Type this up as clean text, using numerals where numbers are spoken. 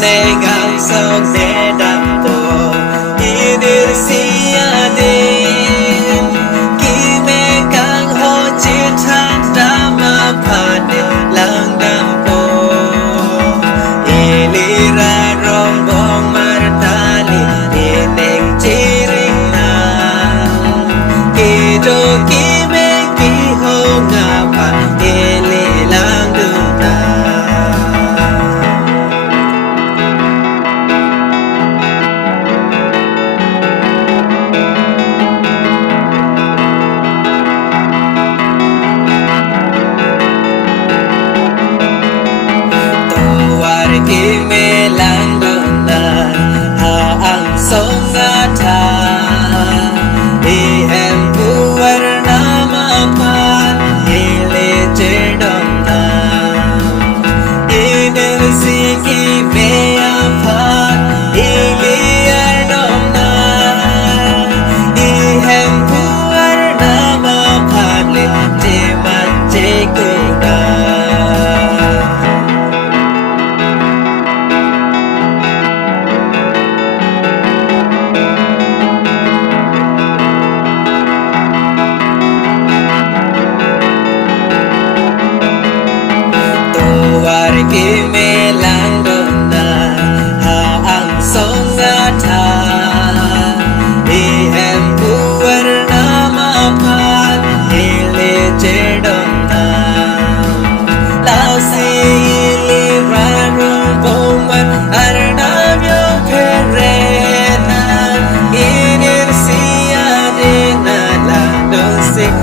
này ngang sông để đạp bộ Indonesia đến khi mẹ càng hồ chiến thắng đã mà phản lang đam bộ ili ra rong bong martali ineng chiring na kido kime kiho ngapa ili lang duna Kime lang duna ha ang song ata ihem buwar na mapan ile jedona inel siki me apan ile ardona ihem buwar na mapan le jemat jekuga Kime lang duna ha ang song ata ihem buwar na mapan ile jedona lasi ili ranong bongman arnam yo kerena inil siya din na lang dong sik